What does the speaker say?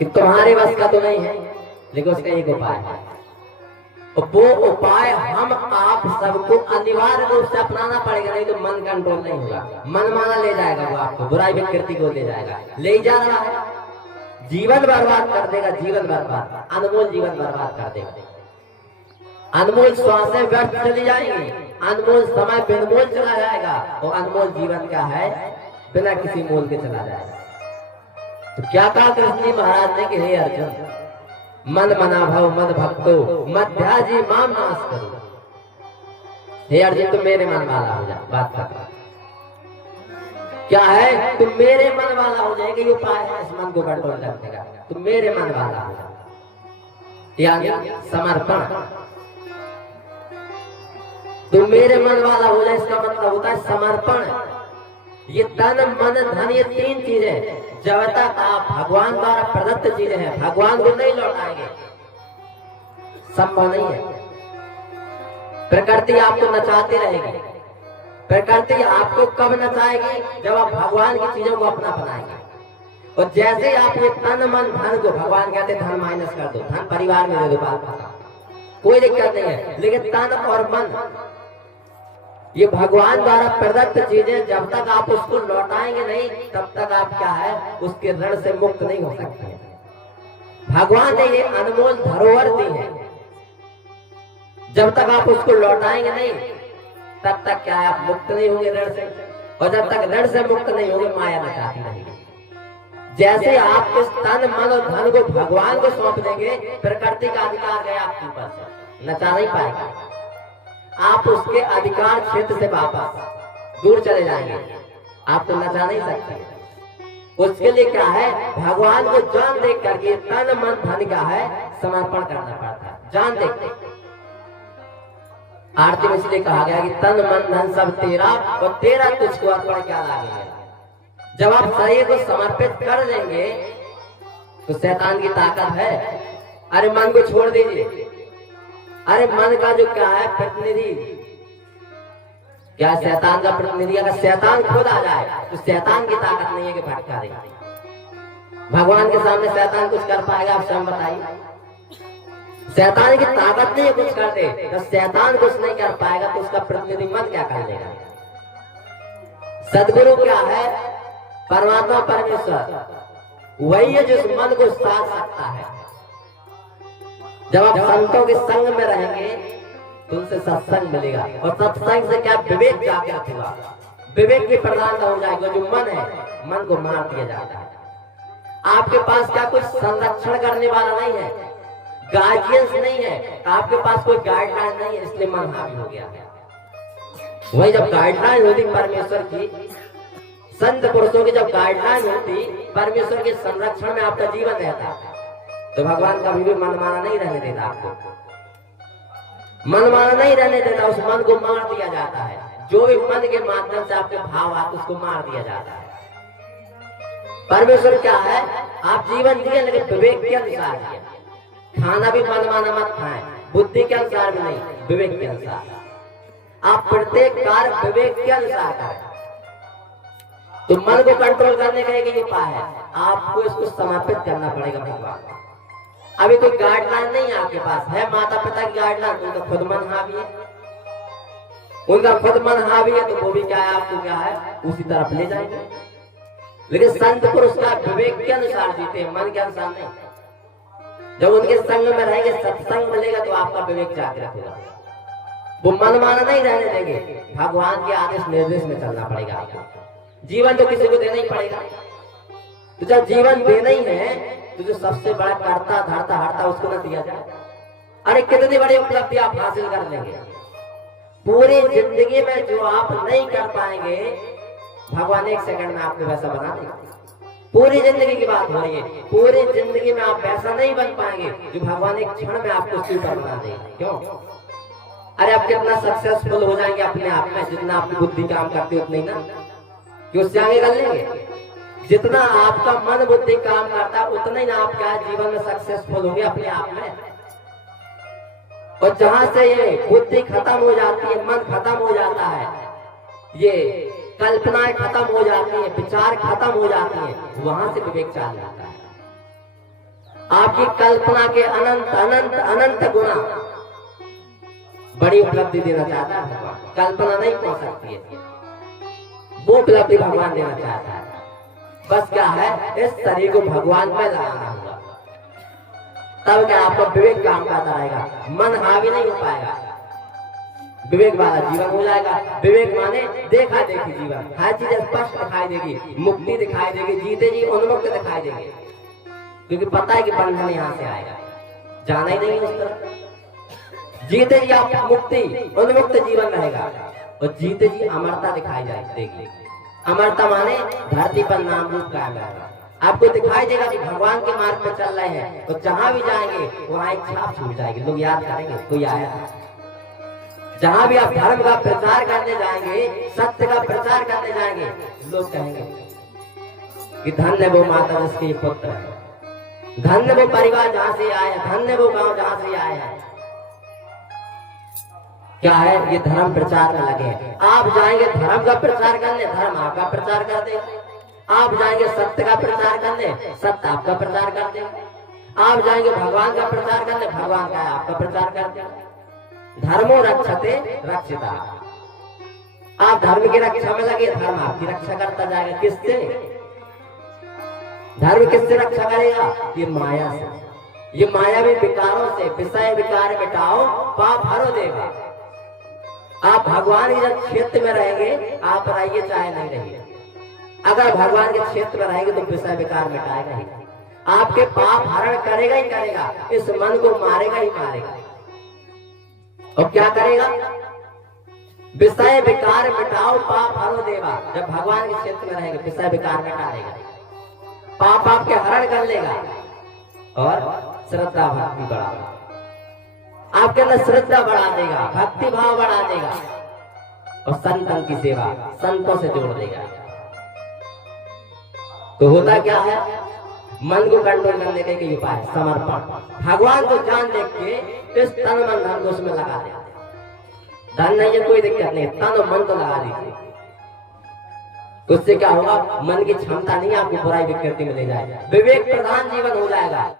कि तुम्हारे बस का तो नहीं है, लेकिन उसका एक उपाय है। और वो उपाय हम आप सबको अनिवार्य रूप से अपनाना पड़ेगा, नहीं तो मन कंट्रोल नहीं होगा। मन माना ले जाएगा, वो आपको बुराई विकृति को ले जाएगा, ले जा रहा है, जीवन बर्बाद कर देगा, जीवन बर्बाद, अनमोल जीवन बर्बाद कर देगा। अनमोल श्वासें व्यर्थ चली जाएंगी, अनमोल समय बेनमोल चला जाएगा, और अनमोल जीवन क्या है, बिना किसी मोल के चला जाएगा। तो क्या कहा कृष्ण जी महाराज ने कि हे अर्जुन, मन मना भव मद भक्तो मध्याजी माम नाश करो। हे अर्जुन, तुम मेरे मन वाला हो जा। बात कर क्या है, तुम मेरे मन वाला हो जाएगा, ये उपाय है इस मन को कंट्रोल करने का। तुम मेरे मन वाला हो जा, यानी समर्पण। तुम मेरे मन वाला हो जाए, इसका मतलब होता है समर्पण। ये तन मन धन, ये तीन चीजें जब तक आप भगवान द्वारा प्रदत्त चीजें हैं, भगवान को नहीं लौटाएंगे, संभव नहीं है। प्रकृति आपको नचाती रहेगी, प्रकृति आपको कब नचाएगी, जब आप भगवान की चीजों को अपना बनाएंगे। और जैसे ही आप ये तन मन धन को, भगवान कहते धन माइनस कर दो, धन परिवार में दे दो, बात खत्म, कोई दिक्कत नहीं है। लेकिन तन और मन, ये भगवान द्वारा प्रदत्त चीजें, जब तक आप उसको लौटाएंगे नहीं, तब तक आप क्या है, उसके ऋण से मुक्त नहीं हो सकते। भगवान ने ये अनमोल धरोहर दी है, जब तक आप उसको लौटाएंगे नहीं, तब तक क्या है, आप मुक्त नहीं होंगे ऋण से। और जब तक ऋण से मुक्त नहीं होंगे, माया नचाती रहेगी। जैसे आप इस तन मन और धन को भगवान को सौंप देंगे, प्रकृति का अधिकार गया आपके ऊपर से, नचा नहीं पाएगा। आप उसके अधिकार क्षेत्र से वापस दूर चले जाएंगे, आप तो नचा नहीं सकते। उसके लिए क्या है, भगवान को जान देख करके तन मन धन का है समर्पण करना पड़ता है, जान देख। आरती में इसलिए कहा गया कि तन मन धन सब तेरा, और तेरा तुझको अर्पण क्या लागेगा। जब आप शरीर को समर्पित कर देंगे तो शैतान की ताकत है। अरे मन को छोड़ दीजिए, अरे मन का जो क्या है प्रतिनिधि, क्या शैतान का प्रतिनिधि, अगर शैतान खुद आ जाए तो शैतान की ताकत नहीं है कि भटका दे। भगवान के सामने शैतान कुछ कर पाएगा, आप स्वयं बताइए। शैतान की ताकत नहीं है कुछ करते, तो शैतान कुछ नहीं कर पाएगा तो उसका प्रतिनिधि मन क्या कर लेगा। सदगुरु क्या है, परमात्मा परमेश्वर, वही है जो इस मन को साध सकता है। जब आप संतों के संग में रहेंगे तो उनसे सत्संग मिलेगा, और सत्संग से क्या विवेक जागृत होगा, विवेक की प्रधानता हो जाएगी। जो मन है, मन को मार दिया जाता है। आपके पास क्या कोई संरक्षण करने वाला नहीं है, गार्जियंस नहीं है, आपके पास कोई गाइडलाइन नहीं है, इसलिए मन हावी हो गया है। वही जब गाइडलाइन होती परमेश्वर की, संत पुरुषों की जब गाइडलाइन होती, परमेश्वर के संरक्षण में आपका जीवन रहता, तो भगवान कभी भी मनमाना नहीं रहने देता। आपको मनमाना नहीं रहने देता, उस मन को मार दिया जाता है। जो भी मन के माध्यम से आपके भाव आते, उसको मार दिया जाता है। परमेश्वर क्या है, आप जीवन जिए लेकिन विवेक के अनुसार जिए। खाना भी मनमाना मत खाएं, बुद्धि के अनुसार भी नहीं, विवेक के अनुसार। आप प्रत्येक कार्य विवेक के अनुसार करें। तो मन को कंट्रोल करने का एक उपाय है, आपको इसको समर्पित करना पड़ेगा भगवान को। अभी कोई गाइडलाइन नहीं आपके पास है, माता पिता की गाइडलाइन, उनका खुद मन हावी है, उनका खुद मन हावी है, तो वो भी क्या है, आपको क्या है, उसी तरफ ले जाएंगे। लेकिन संत पुरुष का विवेक के अनुसार जीते हैं, मन के अनुसार नहीं। जब उनके संग में रहेंगे, सत्संग मिलेगा, तो आपका विवेक जागृत होगा। वो मनमाना नहीं रहने देंगे, भगवान के आदेश निर्देश में चलना पड़ेगा आपको। जीवन तो किसी को देना ही पड़ेगा। तो जब जीवन देना ही है, तो जो सबसे बड़ा करता धरता हरता उसको न दिया जाए। अरे कितनी बड़ी उपलब्धि आप हासिल कर लेंगे। पूरी जिंदगी में जो आप नहीं कर पाएंगे, भगवान एक सेकंड में आपको वैसा बना देगा। पूरी जिंदगी की बात हो रही है, पूरी जिंदगी में आप वैसा नहीं बन पाएंगे जो भगवान एक क्षण में आपको सुपर बना देगा। क्यों? अरे आप कितना सक्सेसफुल हो जाएंगे अपने आप में, जितना आपकी बुद्धि काम करती है उतनी ना, कि उससे आगे कर लेंगे। जितना आपका मन बुद्धि काम करता है, उतना ही ना आप क्या जीवन में सक्सेसफुल होंगे अपने आप में। और जहां से ये बुद्धि खत्म हो जाती है, मन खत्म हो जाता है, ये कल्पनाएं खत्म हो जाती है, विचार खत्म हो जाती है, वहां से विवेक चाल जाता है। आपकी कल्पना के अनंत अनंत अनंत गुना बड़ी उपलब्धि देना चाहता है भगवान। कल्पना नहीं पहुंच सकती है, वो उपलब्धि भगवान देना चाहता है। बस क्या है, इस शरीर को भगवान में लगाना होगा, तब क्या आपका विवेक काम करता रहेगा, मन हावी नहीं हो पाएगा, विवेक वाला जीवन हो जाएगा। विवेक माने देखा देखी जीवन, हर चीज स्पष्ट दिखाई देगी, मुक्ति दिखाई देगी, जीते जी उन्मुक्त दिखाई देगी, क्योंकि पता है कि बंधन यहाँ से आएगा, जाना ही नहीं उस तरफ। जीते जी आप मुक्ति उन्मुक्त जीवन रहेगा, और जीते जी अमरता दिखाई देगी। अमरता माने धरती पर नाम रूप कायम रहेगा। आपको दिखाई देगा कि भगवान के मार्ग पर चल रहे हैं, तो जहां भी जाएंगे वहां एक छाप छूट जाएगी, लोग याद करेंगे कोई आया। जहां भी आप धर्म का प्रचार करने जाएंगे, सत्य का प्रचार करने जाएंगे, लोग कहेंगे कि धन्य वो माता जिसके पुत्र है, धन्य वो परिवार जहां से आए हैं, धन्य वो गांव जहां से आए हैं। क्या है, ये धर्म प्रचार में लगे। आप जाएंगे धर्म का प्रचार करने, धर्म आपका प्रचार कर देगा। आप जाएंगे सत्य का प्रचार करने, सत्य आपका प्रचार कर देगा। आप जाएंगे भगवान का प्रचार करने, भगवान का आपका प्रचार कर देगा। धर्मो रक्षते रक्षिता। आप धर्म की रक्षा में लगे, धर्म आपकी रक्षा करता जाएगा। किससे? धर्म किससे रक्षा करेगा? ये माया से। ये मायावी विकारों से, विषय विकार मिटाओ पाप हरो देगा। आप भगवान के जब क्षेत्र में रहेंगे, आप रहिए चाहे नहीं रहिए, अगर भगवान के क्षेत्र में रहेंगे तो विषय विकार मिटाएगा ही, आपके पाप हरण करेगा ही करेगा, इस मन को मारेगा ही मारेगा। और क्या करेगा? विषय विकार मिटाओ पाप हरो देवा। जब भगवान के क्षेत्र में रहेंगे विषय विकार मिटा देगा, पाप आपके हरण कर लेगा, और श्रद्धा भक्ति बढ़ाएगा, आपके अंदर श्रद्धा बढ़ा देगा, भक्ति भाव बढ़ा देगा, और संतन की सेवा, संतों से जोड़ देगा। तो होता क्या है, मन को कंट्रोल करने का एक उपाय समर्पण। भगवान को जान देख के इस तन मन धन को उसमें लगा देते। धन नहीं है कोई दिक्कत नहीं, तन और मन को लगा दीजिए। उससे क्या होगा, मन की क्षमता नहीं आपको बुराई विकृति में ले जाएगा, विवेक प्रधान जीवन हो जाएगा।